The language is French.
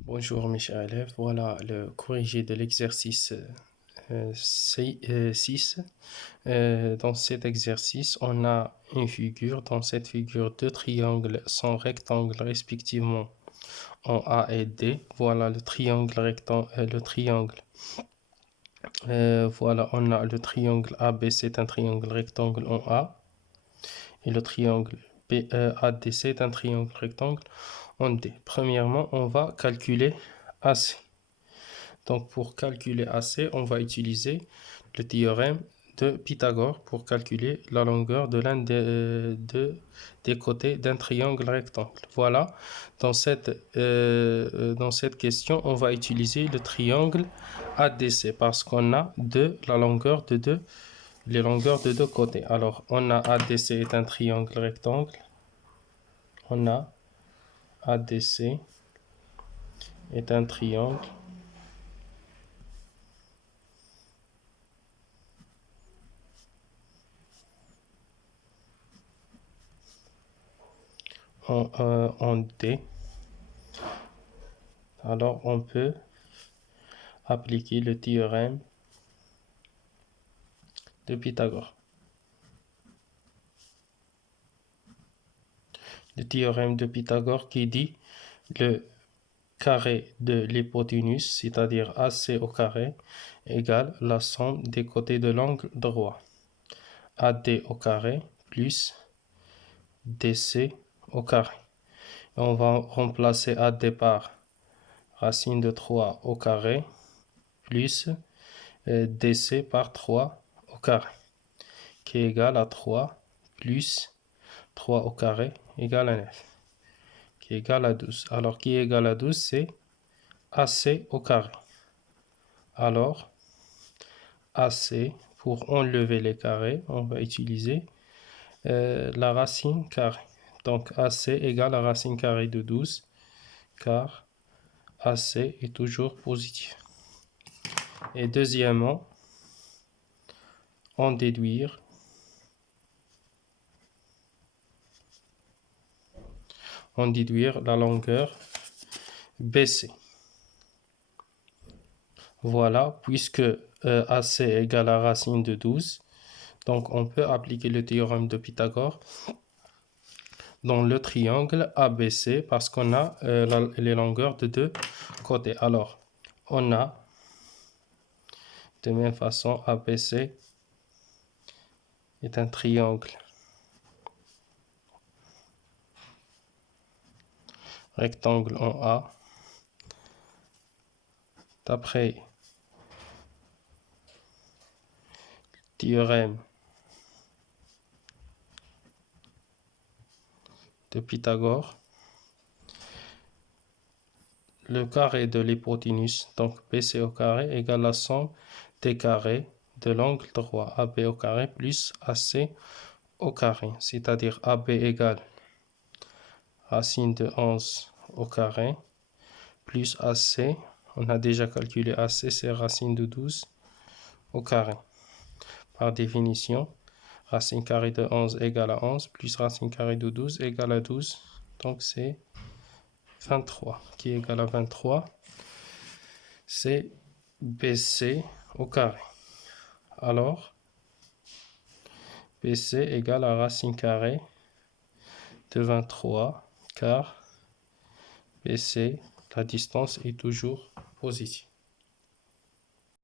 Bonjour mes chers élèves, voilà le corrigé de l'exercice 6. Dans cet exercice, on a une figure. Dans cette figure, deux triangles sont rectangles respectivement en A et D. Voilà le triangle voilà, on a le triangle AB, c'est un triangle rectangle en A. Et le triangle AD, c'est un triangle rectangle en D. Premièrement, on va calculer AC. Donc, pour calculer AC, on va utiliser le théorème de Pythagore pour calculer la longueur de l'un des côtés d'un triangle rectangle. Voilà, dans cette question, on va utiliser le triangle ADC parce qu'on a la longueur de les longueurs de deux côtés. Alors, on a ADC est un triangle rectangle. On a ADC est un triangle en D. Alors, on peut appliquer le théorème de Pythagore. Le théorème de Pythagore qui dit le carré de l'hypoténuse, c'est-à-dire AC au carré, égale la somme des côtés de l'angle droit. AD au carré plus DC au carré. Et on va remplacer AD par racine de 3 au carré plus DC par 3 au carré, qui est égal à 3 plus 3 au carré égale à 9, qui est égal à 12. Alors, qui est égal à 12, c'est AC au carré. Alors, AC, pour enlever les carrés, on va utiliser la racine carrée. Donc, AC égale à racine carrée de 12, car AC est toujours positif. Et deuxièmement, en déduire la longueur BC. Voilà, puisque AC égale à racine de 12, donc on peut appliquer le théorème de Pythagore dans le triangle ABC parce qu'on a les longueurs de deux côtés. Alors, on a de même façon ABC est un triangle rectangle en A. D'après le théorème de Pythagore, le carré de l'hypoténuse, donc BC au carré, égale la somme des carrés de l'angle droit AB au carré plus AC au carré, c'est-à-dire AB égale racine de 11 au carré plus AC, on a déjà calculé AC, c'est racine de 12 au carré. Par définition, racine carrée de 11 égale à 11 plus racine carrée de 12 égale à 12, donc c'est 23, qui est égal à 23, c'est BC au carré. Alors, BC égale à racine carrée de 23, car BC, la distance est toujours positive.